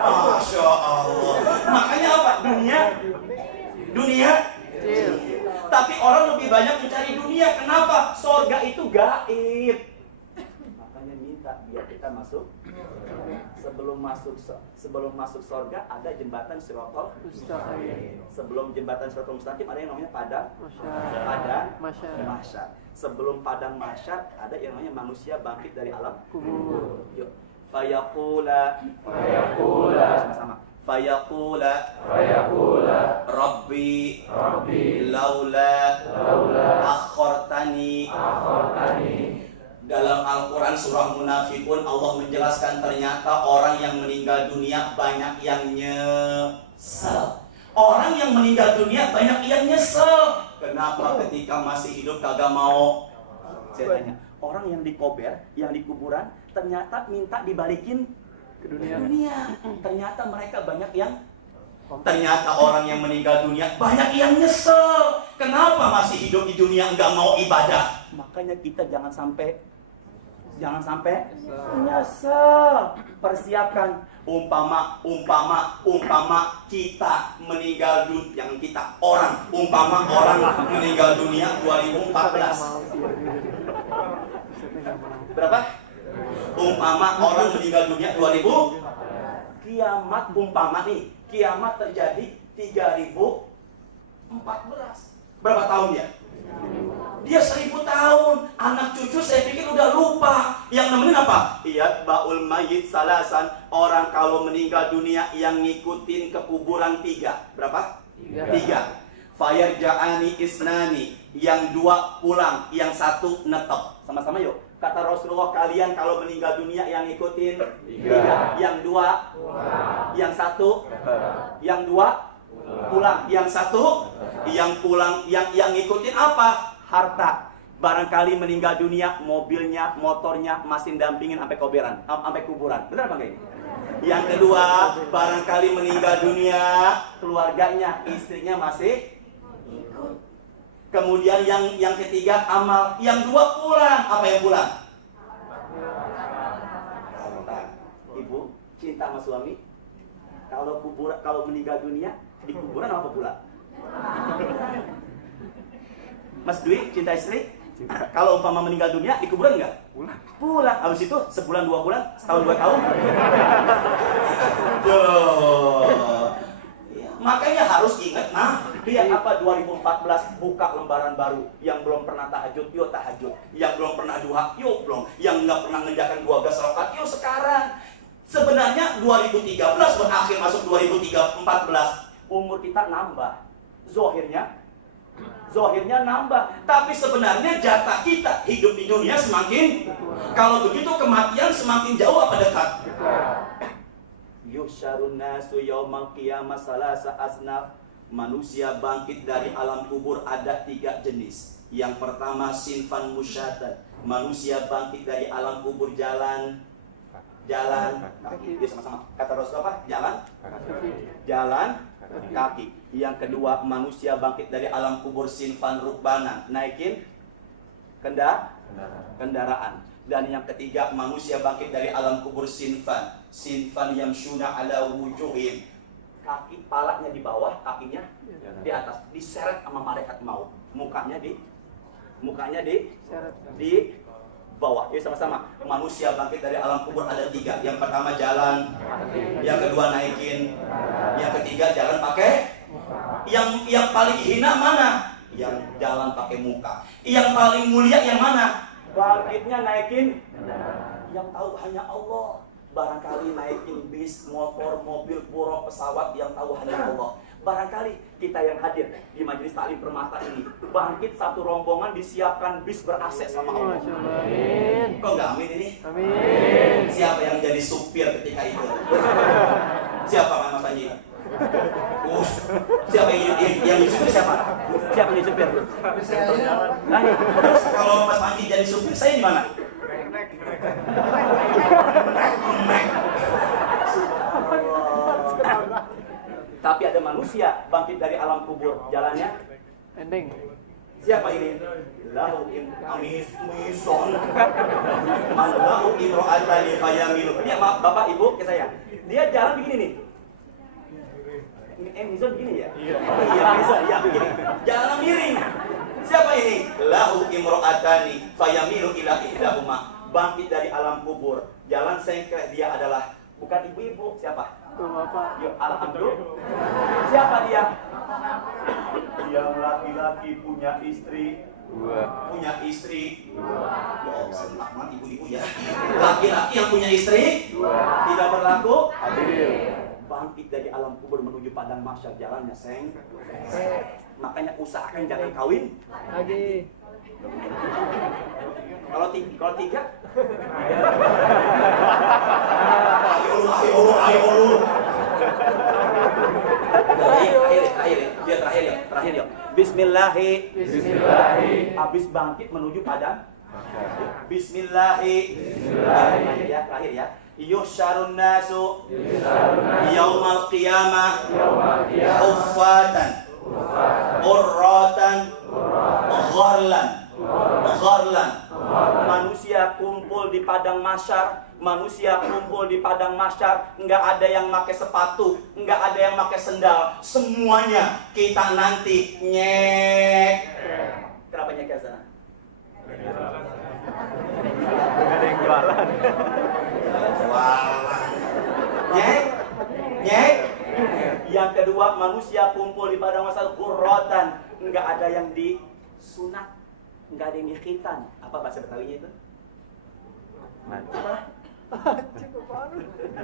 Masya Allah. Makanya apa? Dunia dunia Kecil. tapi orang lebih banyak mencari dunia. Kenapa? Sorga itu gaib. Makanya minta biar kita masuk. Sebelum masuk sorga ada jembatan Shirathul Mustaqim. Sebelum jembatan Shirathul Mustaqim ada yang namanya padang Mahsyar. mahsyar. Sebelum padang mahsyar ada yang namanya manusia bangkit dari alam Kubur. Yuk. Fayaqula sama-sama. Fayaqula Rabbi laula akhartani. Dalam Al-Quran surah Munafikun Allah menjelaskan ternyata orang yang meninggal dunia banyak yang nyesel. Orang yang meninggal dunia banyak yang nyesel. Kenapa ketika masih hidup kagak mau? Saya tanya, orang yang dikober, yang di kuburan ternyata minta dibalikin Ke dunia. Ternyata mereka banyak yang orang yang meninggal dunia banyak yang nyesel. Kenapa masih hidup di dunia nggak mau ibadah? Makanya kita jangan sampai nyesel. Persiapkan umpama kita meninggal dunia, yang kita orang meninggal dunia 2014. Berapa? Umpama orang meninggal dunia 2000. Kiamat kiamat terjadi 3014. Berapa tahun dia? Dia 1000 tahun. Anak cucu saya pikir udah lupa. Yang nemenin apa? Iyat ba'ul mayyit salasan. Orang kalau meninggal dunia yang ngikutin ke kuburan 3. Berapa? 3. Fayarja'ani isnani. Yang 2 pulang, yang 1 netep. Sama-sama yuk. Kata Rasulullah, kalian kalau meninggal dunia yang ngikutin 3. Yang 2 yang 1 yang 2 pulang, yang 1 yang pulang, yang ngikutin apa? Harta. Barangkali meninggal dunia, mobilnya, motornya masih dampingin sampai kuburan. Benar apa enggak ini? Yang kedua, barangkali meninggal dunia, keluarganya, istrinya masih ikut. Kemudian yang ketiga amal, yang 2 pulang. Apa yang pulang? Ibu cinta sama suami. Kalau meninggal dunia di kuburan apa pulang? Mas Dwi cinta istri? Kalau umpama meninggal dunia di kuburan enggak? Pulang. Habis itu sebulan 2 bulan, setahun 2 tahun. Makanya harus ingat, lihat apa 2014 buka lembaran baru. Yang belum pernah tahajud, yuk tahajud. Yang belum pernah duha, yuk belum. Yang nggak pernah mengerjakan 12 rakaat, yuk sekarang. Sebenarnya 2013 berakhir masuk 2014. Umur kita nambah. Zohirnya nambah. Tapi sebenarnya jatah kita hidup di dunia semakin. Kalau begitu kematian semakin jauh apa dekat? Yusyarun nasu yaumal qiyamah salasa asnaf. Manusia bangkit dari alam kubur ada 3 jenis. Yang pertama sinfan musyatan. Manusia bangkit dari alam kubur jalan kaki. Dia sama-sama. Kata Rasulullah apa? Jalan kaki. Yang kedua manusia bangkit dari alam kubur sinfan rukbanan. Naikin kendaraan. Dan yang ketiga manusia bangkit dari alam kubur sinfan yang syuna ala wujuhim. Kaki palanya di bawah, kakinya di atas, diseret sama malaikat maut. Mukanya di bawah. Jadi sama-sama. Manusia bangkit dari alam kubur ada 3. Yang pertama jalan, yang kedua naikin, yang ketiga jalan pakai. Yang paling hina mana? Yang jalan pakai muka. Yang paling mulia yang mana? Bangkitnya naikin. Yang tahu hanya Allah. Barangkali naikin bis, motor, mobil, pura, pesawat, yang tahu hanya Allah. Barangkali kita yang hadir di majelis taklim Permata ini bangkit satu rombongan, disiapkan bis ber-AC sama Allah. Amin. Kok nggak amin ini? Amin. Siapa yang jadi supir ketika itu? Siapa Mas Panji? Siapa yang supir siapa? Siapa yang supir? Nah, terus kalau Mas Panji jadi supir, saya di mana? Tapi ada manusia bangkit dari alam kubur, jalannya Ending. siapa ini? Lahu mison. Man lahu imro'atani fayamilu. Ini Bapak Ibu ke saya. Dia jalan begini nih. Mizan begini ya? Iya. Oh iya, Mizan, ya begini. Jangan miring. Siapa ini? Lahu imro'atani fayamilu ila ihdahuma. Bangkit dari alam kubur. Jalan sengklek dia adalah bukan ibu-ibu. Siapa? Bapak. Yuk, alhamdulillah. Siapa dia? Yang laki-laki punya istri. Punya istri. Ya Allah, senang banget ibu-ibu ya. Laki-laki yang punya istri tidak berlaku adil. Bangkit dari alam kubur menuju padang mahsyar, jalannya seng. Makanya usahakan jangan kawin Lagi. kalau tiga ayo terakhir ya. Bismillahi. Habis bangkit menuju padang. Bismillahi. Terakhir ya. Yusyarun nasu yaumal qiyamah uffatan urratan gharlan. Manusia kumpul di padang mahsyar. Manusia kumpul di padang mahsyar, nggak ada yang pakai sepatu, nggak ada yang pakai sendal, semuanya kita nanti nyek. Kenapa nyek ya sana? Nggak ada yang jualan. Nyek. Yang kedua, manusia kumpul di padang mahsyar urratan, nggak ada yang disunat, nggak ada yang dikhitan. Apa bahasa Betawinya itu?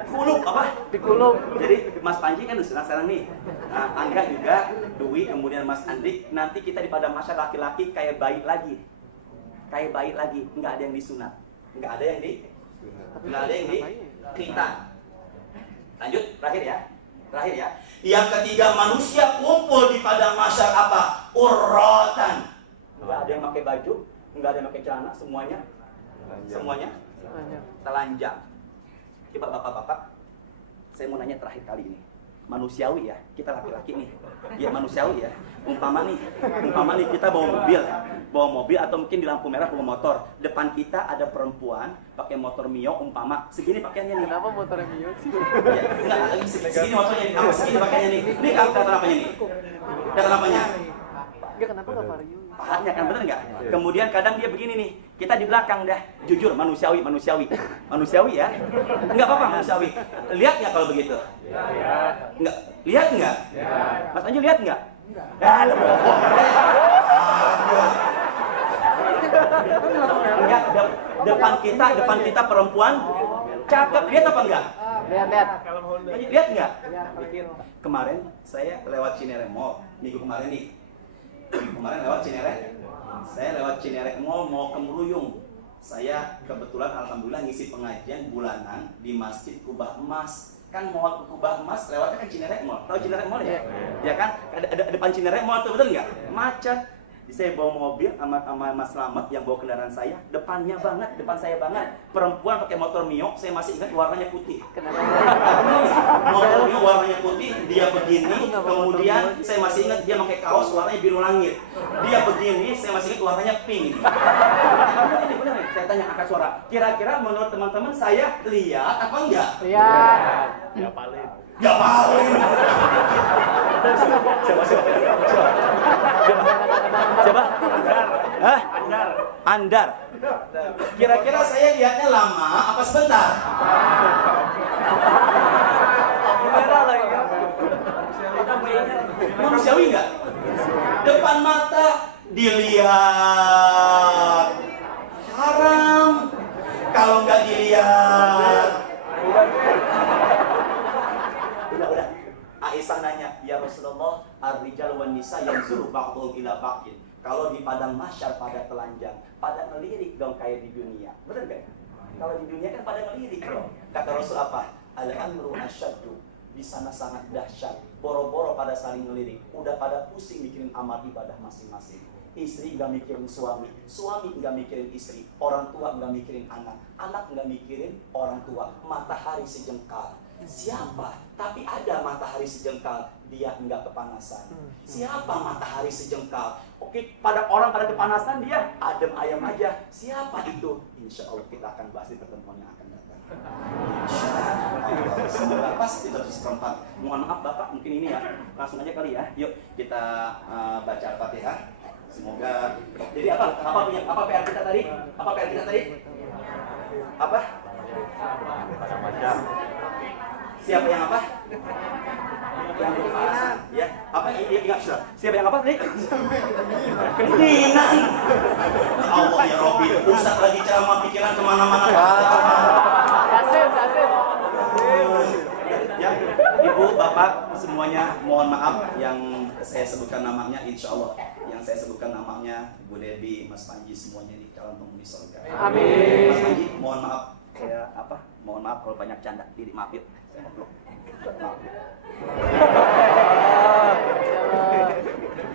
Kuluk apa? Dikuluk. Jadi Mas Panji kan disunat sekarang nih. Nah, Angga juga, Dwi, kemudian Mas Andi. Nanti kita di padang mahsyar laki-laki kayak bayi lagi. Nggak ada yang disunat, nggak ada yang dikhitan. Lanjut, terakhir ya. Yang ketiga, manusia kumpul di padang mahsyar apa? Urratan. Nggak ada yang pakai baju, nggak ada yang pakai celana, semuanya telanjang. Coba bapak-bapak, saya mau nanya terakhir kali ini. Manusiawi ya, kita laki-laki nih. Ya manusiawi ya. Umpama nih kita bawa mobil atau mungkin di lampu merah bawa motor. Depan kita ada perempuan pakai motor Mio, umpama segini pakaiannya nih. Kenapa motornya Mio sih? Ya, enggak, segini motornya nih. Apa segini pakaiannya nih? Ini kata apanya nih? Kata apanya? Enggak, kenapa enggak Vario? Pahatnya kan, bener nggak? Kemudian kadang dia begini nih, kita di belakang dah, jujur manusiawi ya, nggak apa-apa manusiawi. Lihat nggak kalau begitu? Nggak, lihat nggak? Mas Anju lihat nggak? Enggak, depan kita perempuan cakep, lihat apa enggak? Lihat nggak? Kemarin saya lewat Cinere Mall, minggu kemarin nih. Saya lewat Cinere Mall mau ke Meruyung. Saya kebetulan alhamdulillah ngisi pengajian bulanan di Masjid Kubah Emas. Kan mau ke Kubah Emas lewatnya kan Cinere Mall. Tahu Cinere Mall ya? Ya kan? Ada depan Cinere Mall tuh, betul nggak? Macet. Saya bawa mobil sama Mas Slamet yang bawa kendaraan saya, depan saya banget. Perempuan pakai motor Mio, saya masih ingat warnanya putih. Kenapa? Motor Mio warnanya putih, dia begini, kemudian saya masih ingat dia pakai kaos warnanya biru langit. Dia begini, saya masih ingat warnanya pink. Benar, saya tanya angkat suara. Kira-kira menurut teman-teman saya lihat apa enggak? Lihat. Ya paling. Enggak paling. Coba. Hah? Andar. Kira-kira saya lihatnya lama apa sebentar? Manusiawi nggak? Depan mata dilihat haram. Kalau nggak dilihat, udah. Aisyah nanya, ya Rasulullah, ar-rijal wan nisa yanzuru ba'dhum ila ba'din. Kalau di padang mahsyar pada telanjang, pada ngelirik dong kayak di dunia. Benar nggak? Kalau di dunia kan pada ngelirik dong. Kata Rasul apa? Al-amru asyaddu. Di sana sangat dahsyat. Boro-boro pada saling ngelirik. Udah pada pusing mikirin amal ibadah masing-masing. Istri nggak mikirin suami nggak mikirin istri, orang tua nggak mikirin anak nggak mikirin orang tua. Matahari sejengkal. Siapa? Tapi ada matahari sejengkal, dia nggak kepanasan. Siapa matahari sejengkal? Oke, pada kepanasan dia adem ayam aja. Siapa itu? Insya Allah kita akan bahas di pertemuan yang akan datang. Allah. Semoga pas kita seperempat. Mohon maaf Bapak, mungkin ini ya. Langsung aja kali ya. Yuk kita baca Al-Fatihah. Semoga. Jadi apa PR kita tadi? Apa PR kita tadi? Apa? Siapa yang apa? Yang berpasangan, ya. Apa ingat sudah? Siapa yang apa tadi? Kedinginan. Allah ya Robbi, Ustaz lagi ceramah pikiran kemana-mana. Yasin. Ya, Ibu, Bapak, semuanya mohon maaf yang saya sebutkan namanya, insya Allah yang saya sebutkan namanya Bu Debi, Mas Panji, semuanya ini calon penghuni surga. Amin. Mas Panji, mohon maaf, saya mohon maaf kalau banyak canda, diri maaf ya. Saya maaf.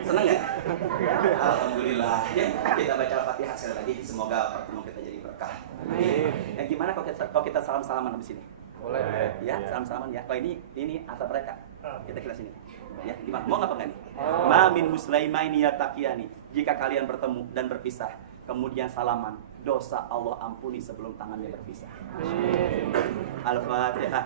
Senang ya? Alhamdulillah. Ya, kita baca Al-Fatihah sekali lagi. Semoga pertemuan kita jadi berkah. Ya, gimana kalau kita salam-salaman di sini? Boleh. Ya, salam-salaman ya. Oh ini atap mereka. Kita kira sini. Ya, gimana? Mau ngapa enggak nih? Ma min muslimaini yataqiyani. Jika kalian bertemu dan berpisah, kemudian salaman, dosa Allah ampuni sebelum tangannya berpisah. Al-Fatihah.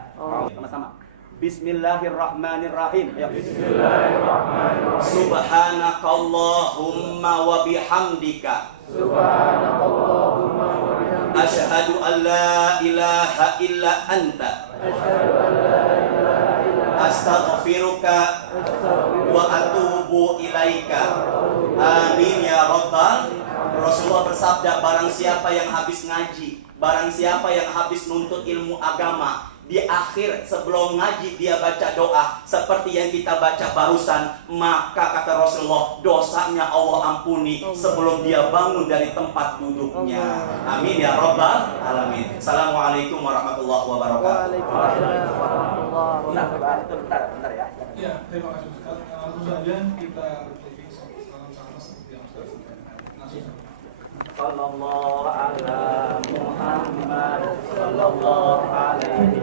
Sama-sama. Bismillahirrahmanirrahim. Ya. Bismillahirrahmanirrahim. Subhanakallahumma wa bihamdika. Subhanakallahumma wa bihamdika. Asyhadu an la ilaha illa anta. Asyhadu an la ilaha illa anta. Astaghfiruka wa atubu ilaika. Amin ya rabbal. Rasulullah bersabda, barang siapa yang habis ngaji, barang siapa yang habis nuntut ilmu agama, di akhir sebelum ngaji dia baca doa seperti yang kita baca barusan, maka kata Rasulullah dosanya Allah ampuni sebelum dia bangun dari tempat duduknya. Amin ya rabbal alamin. Assalamualaikum warahmatullahi wabarakatuh. Waalaikumsalam warahmatullahi wabarakatuh. Bentar ya. Ya, terima kasih Ustaz. Langsung saja kita bertanya salam-salam seperti yang Ustaz sampaikan. Sallallahu ala Muhammad sallallahu alaihi